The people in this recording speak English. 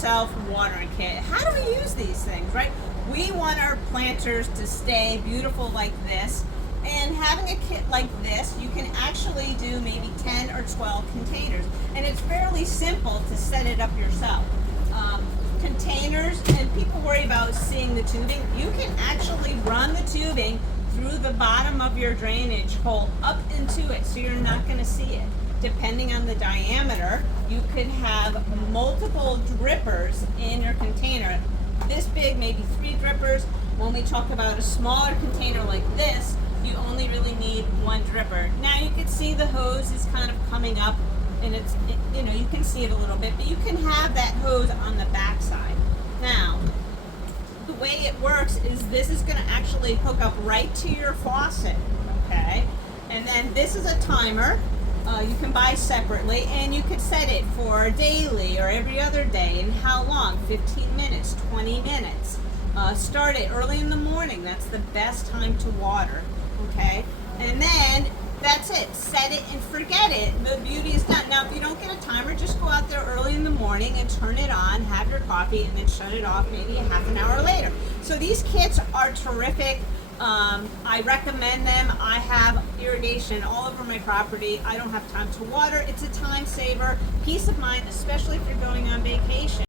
do-it-yourself watering kit. How do we use these things, right? We want our planters to stay beautiful like this, and having a kit like this, you can actually do maybe 10 or 12 containers, and it's fairly simple to set it up yourself. Containers, and people worry about seeing the tubing. You can actually run the tubing through the bottom of your drainage hole up into it, so you're not going to see it. Depending on the diameter, you could have multiple drippers in your container. This big, maybe 3 drippers. When we talk about a smaller container like this, you only really need 1 dripper. Now you can see the hose is kind of coming up, and you can see it a little bit, but you can have that hose on the back side. Now, the way it works is this is going to actually hook up right to your faucet, okay? And then this is a timer. You can buy separately, and you could set it for daily or every other day. And how long? 15 minutes, 20 minutes. Start it early in the morning. That's the best time to water, okay? And then that's it. Set it and forget it. The beauty is done. Now, if you don't get a timer, just go out there early in the morning and turn it on, have your coffee, and then shut it off maybe a half an hour later. So these kits are terrific. I recommend them. I have irrigation all over my property. I don't have time to water. It's a time saver, peace of mind, especially if you're going on vacation.